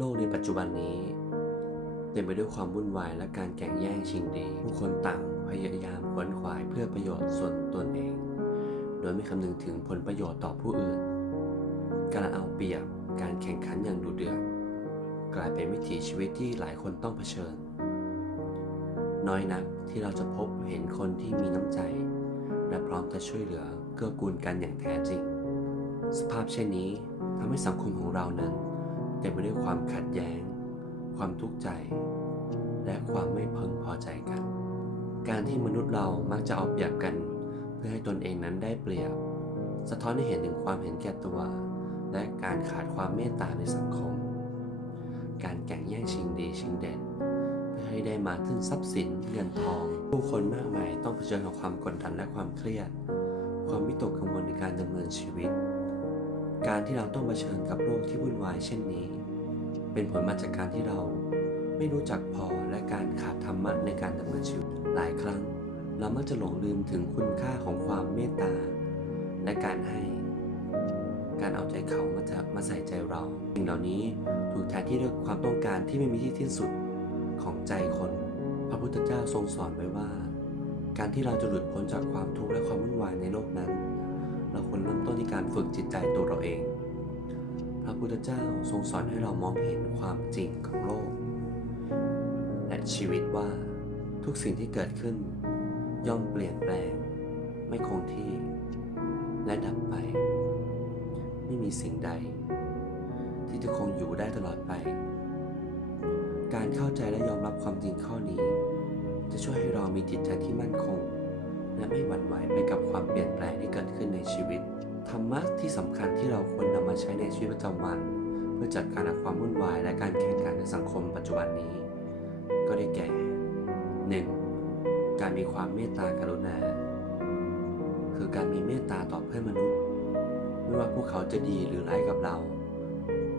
โลกในปัจจุบันนี้เต็มไปด้วยความวุ่นวายและการแข่งแย่งชิงดี ผู้คนต่างพยายามขวนขวายเพื่อประโยชน์ส่วนตนเอง โดยไม่คำนึงถึงผลประโยชน์ต่อผู้อื่น การเอาเปรียบการแข่งขันอย่างดุเดือดกลายเป็นวิถีชีวิตที่หลายคนต้องเผชิญ น้อยนักที่เราจะพบเห็นคนที่มีน้ำใจ และพร้อมจะช่วยเหลือเกื้อกูลกันอย่างแท้จริง สภาพเช่นนี้ทำให้สังคมของเรานั้น เต็มไปด้วยความขัดแย้ง ความทุกข์ใจ และความไม่พึงพอใจกัน การที่มนุษย์เรามักจะเอาเปรียบกัน เพื่อให้ตนเองนั้นได้เปรียบ สะท้อนให้เห็นถึงความเห็นแก่ตัว และการขาดความเมตตาในสังคม การแข่งแย่งชิงดีชิงเด่นเพื่อให้ได้มาถึงทรัพย์สินเงินทอง ผู้คนมากมายต้องเผชิญกับความกดดันและความเครียด ความวิตกกังวลในการดำเนินชีวิต การที่เราต้องเผชิญกับโลกที่วุ่นวายเช่นนี้ เป็นผลมาจากการที่เราไม่รู้จักพอและการขาดธรรมะในการดำเนินชีวิตหลายครั้ง เรามักจะหลงลืมถึงคุณค่าของความเมตตา และการให้ การเอาใจเขามาจะมาใส่ใจเราสิ่งเหล่านี้ถูกแทนที่ด้วยความต้องการที่ไม่มีที่สิ้นสุดของใจคน พระพุทธเจ้าทรงสอนไว้ว่า การที่เราจะหลุดพ้นจากความทุกข์และความวุ่นวายในโลกนั้น เราควรเริ่มต้นที่การฝึกจิตใจตัวเราเอง พระพุทธเจ้าทรงสอนให้เรามองเห็นความจริงของโลก และชีวิตว่าทุกสิ่งที่เกิดขึ้น ย่อมเปลี่ยนแปลง ไม่คงที่ และดับไป ไม่มีสิ่งใด ที่จะคงอยู่ได้ตลอดไป การเข้าใจและยอมรับความจริงข้อนี้ จะช่วยให้เรามีจิตใจที่มั่นคง และไม่หวั่นไหวไปกับความเปลี่ยนแปลงที่เกิดขึ้นใน ชีวิต ธรรมะที่สำคัญที่เราควรนำมาใช้ในชีวิตประจำวัน เพื่อจัดการกับความวุ่นวาย และการแข่งขันในสังคมปัจจุบันนี้ ก็ได้แก่ 1. การมีความเมตตากรุณา คือการมีเมตตาต่อเพื่อนมนุษย์ ไม่ว่าพวกเขาจะดีหรือร้ายกับเรา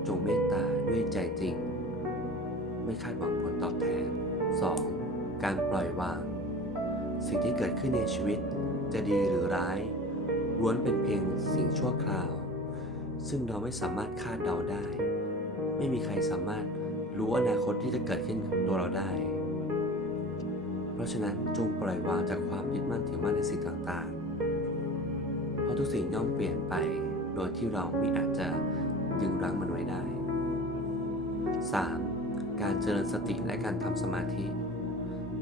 จงเมตตาด้วยใจจริง ไม่คาดหวังผลตอบแทน 2. การปล่อยวาง สิ่งที่เกิดขึ้นในชีวิตจะดีหรือร้าย ล้วนเป็นเพียงสิ่งชั่วคราว ซึ่งเราไม่สามารถคาดเดาได้ ไม่มีใครสามารถรู้อนาคตที่จะเกิดขึ้นกับตัวเราได้ เพราะฉะนั้นจงปล่อยวางจากความยึดมั่นถือมั่นในสิ่งต่างๆ เพราะทุกสิ่งย่อมเปลี่ยนไป โดยที่เราไม่อาจจะดึงรั้งมันไว้ได้ 3. การเจริญสติและการทำสมาธิ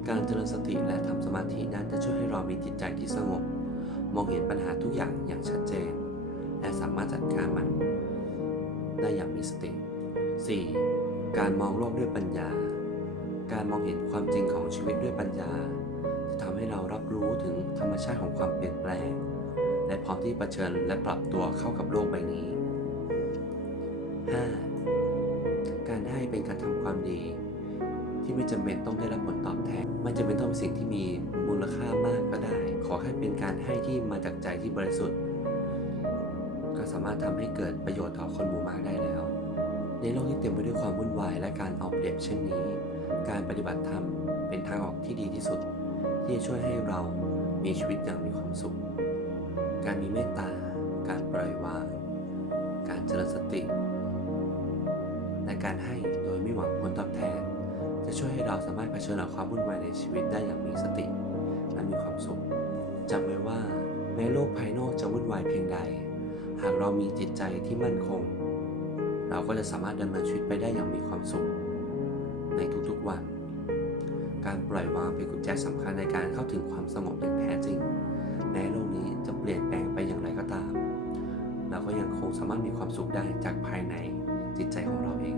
การเจริญสติและทำสมาธินั้นจะช่วยให้เรามีจิตใจที่สงบ มองเห็นปัญหาทุกอย่างอย่างชัดเจน และสามารถจัดการมัน ได้อย่างมีสติ 4. การมองโลกด้วยปัญญา การมองเห็นความจริงของชีวิตด้วยปัญญา จะทำให้เรารับรู้ถึงธรรมชาติของความเปลี่ยนแปลง และพร้อมที่เผชิญและปรับตัวเข้ากับโลกใบนี้ 5. การให้เป็นการทำความดี ที่ไม่จำเป็นต้องได้รับผลตอบแทน ไม่จำเป็นต้องเป็นสิ่งที่มีมูลค่ามากก็ได้ ขอแค่เป็นการให้ที่มาจากใจที่บริสุทธิ์ ก็สามารถทำให้เกิดประโยชน์ต่อคนหมู่มากได้แล้ว ในโลกที่เต็มไปด้วยความวุ่นวาย และการเอาเปรียบเช่นนี้ การปฏิบัติธรรมเป็นทางออกที่ดีที่สุด ที่จะช่วยให้เรามีชีวิตอย่างมีความสุข การมีเมตตา การปล่อยวาง การเจริญสติ และการให้โดยไม่หวังผลตอบแทน ช่วยให้เราสามารถเผชิญกับความวุ่นวายในชีวิตได้อย่างมีสติ และมีความสุขจำไว้ว่าแม้โลกภายนอกจะวุ่นวายเพียงใด หากเรามีจิตใจที่มั่นคง เราก็จะสามารถดำเนินชีวิตไปได้อย่างมีความสุข ในทุกๆวัน การปล่อยวางเป็นกุญแจสำคัญในการเข้าถึงความสงบอย่างแท้จริงแม้โลกนี้จะเปลี่ยนแปลงไปอย่างไรก็ตาม เราก็ยังคงสามารถมีความสุขได้จากภายในจิตใจของเราเอง